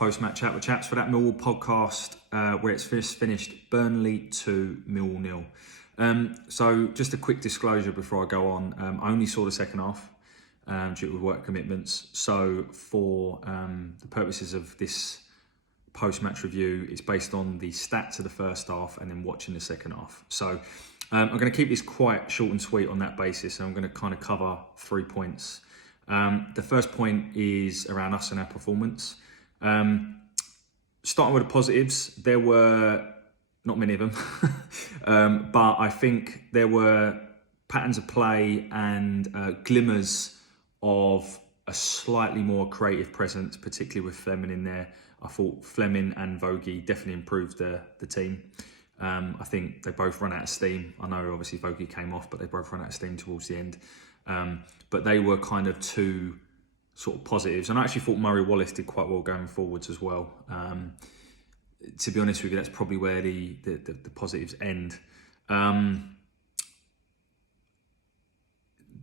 post-match chat with chaps for that Millwall podcast where it's finished Burnley 2, Millwall 0. So just a quick disclosure before I go on. I only saw the second half due to work commitments. So for the purposes of this post-match review, it's based on the stats of the first half and then watching the second half. So I'm going to keep this quite short and sweet on that basis. And I'm going to kind of cover 3 points. The first point is around us and our performance. Starting with the positives, there were not many of them, but I think there were patterns of play and glimmers of a slightly more creative presence, particularly with Fleming in there. I thought Fleming and Vogie definitely improved the team. I think they both run out of steam. I know obviously Vogie came off, but they both run out of steam towards the end. But they were kind of two sort of positives. And I actually thought Murray Wallace did quite well going forwards as well. To be honest with you, that's probably where the positives end.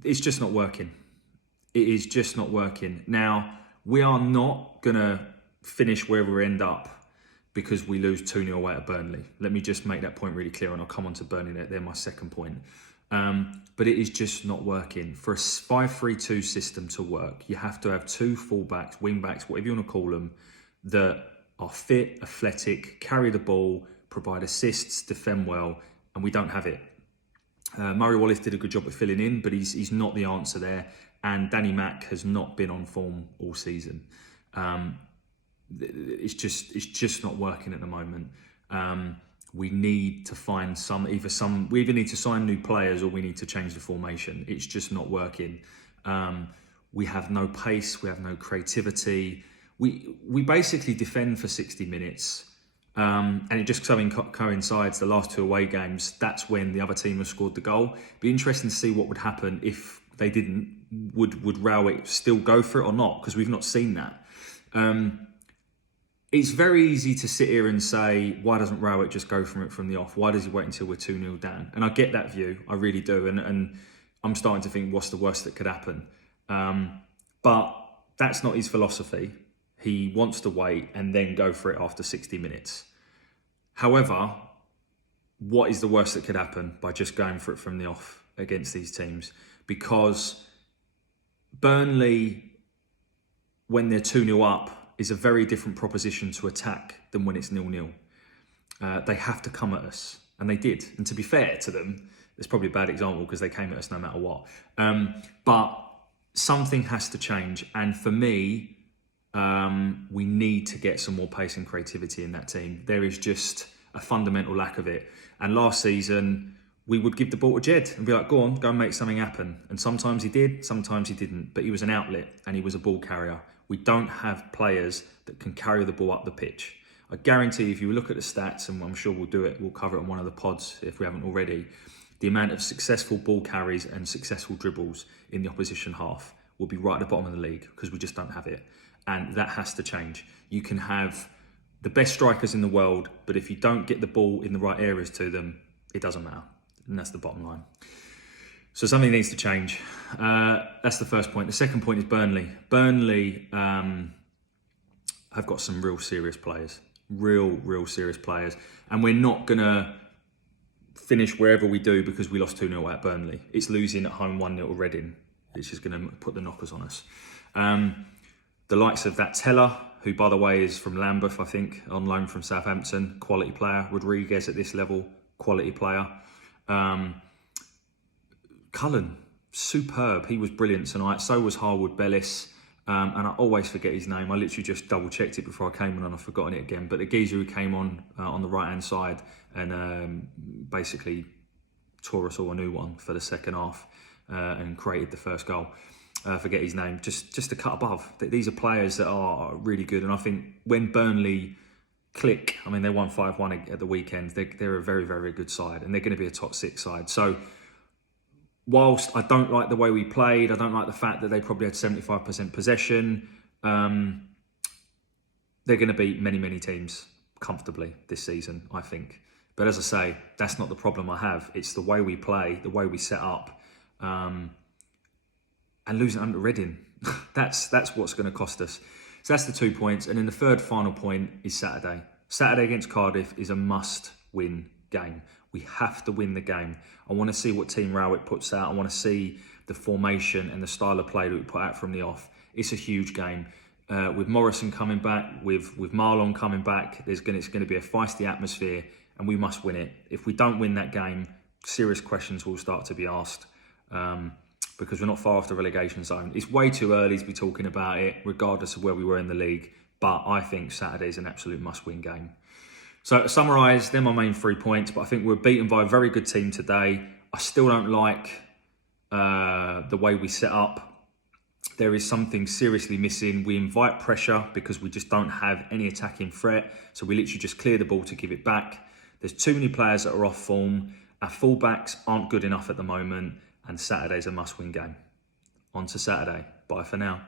It's just not working. It is just not working. Now, we are not going to finish where we end up because we lose 2-0 away at Burnley. Let me just make that point really clear, and I'll come on to Burnley. They're my second point. But it is just not working. For a 5-3-2 system to work, you have to have two fullbacks, wing-backs, whatever you want to call them, that are fit, athletic, carry the ball, provide assists, defend well, and we don't have it. Murray Wallace did a good job at filling in, but he's not the answer there. And Danny Mack has not been on form all season. It's just not working at the moment. We need to find we either need to sign new players or we need to change the formation. It's just not working. We have no pace, we have no creativity. We basically defend for 60 minutes. And it just coincides the last two away games. That's when the other team has scored the goal. Be interesting to see what would happen if they didn't. Would Rowett still go for it or not? Because we've not seen that. It's very easy to sit here and say, why doesn't Rowett just go from it from the off? Why does he wait until we're 2-0 down? And I get that view, I really do. And I'm starting to think, what's the worst that could happen? But that's not his philosophy. He wants to wait and then go for it after 60 minutes. However, what is the worst that could happen by just going for it from the off against these teams? Because Burnley, when they're 2-0 up, is a very different proposition to attack than when it's 0-0. They have to come at us, and they did. And to be fair to them, it's probably a bad example because they came at us no matter what. But something has to change. And for me, we need to get some more pace and creativity in that team. There is just a fundamental lack of it. And last season, we would give the ball to Jed and be like, go on, go and make something happen. And sometimes he did, sometimes he didn't. But he was an outlet and he was a ball carrier. We don't have players that can carry the ball up the pitch. I guarantee if you look at the stats, and I'm sure we'll cover it on one of the pods if we haven't already, the amount of successful ball carries and successful dribbles in the opposition half will be right at the bottom of the league because we just don't have it. And that has to change. You can have the best strikers in the world, but if you don't get the ball in the right areas to them, it doesn't matter. And that's the bottom line. So something needs to change. That's the first point. The second point is Burnley. Burnley have got some real serious players. Real serious players. And we're not going to finish wherever we do because we lost 2-0 at Burnley. It's losing at home 1-0 to Reading. It's just going to put the knockers on us. The likes of that Teller, who by the way is from Lambeth, I think, on loan from Southampton, quality player. Rodriguez at this level, quality player. Cullen, superb. He was brilliant tonight. So was Harwood Bellis. And I always forget his name. I literally just double checked it before I came on and I've forgotten it again. But the geezer who came on the right hand side and basically tore us all a new one for the second half and created the first goal. Forget his name. Just a cut above. These are players that are really good. And I think when Burnley click, I mean, they won 5-1 at the weekend. They're a very, very good side and they're going to be a top 6 side. So whilst I don't like the way we played, I don't like the fact that they probably had 75% possession, they're going to beat many, many teams comfortably this season, I think. But as I say, that's not the problem I have. It's the way we play, the way we set up, and losing under Reading. That's what's going to cost us. So that's the 2 points. And then the third final point is Saturday. Saturday against Cardiff is a must-win game. We have to win the game. I want to see what Team Rowett puts out. I want to see the formation and the style of play that we put out from the off. It's a huge game. With Morrison coming back, with Marlon coming back, it's going to be a feisty atmosphere, and we must win it. If we don't win that game, serious questions will start to be asked, because we're not far off the relegation zone. It's way too early to be talking about it, regardless of where we were in the league. But I think Saturday is an absolute must-win game. So to summarise, they're my main 3 points. But I think we're beaten by a very good team today. I still don't like the way we set up. There is something seriously missing. We invite pressure because we just don't have any attacking threat. So we literally just clear the ball to give it back. There's too many players that are off form. Our fullbacks aren't good enough at the moment. And Saturday's a must-win game. On to Saturday. Bye for now.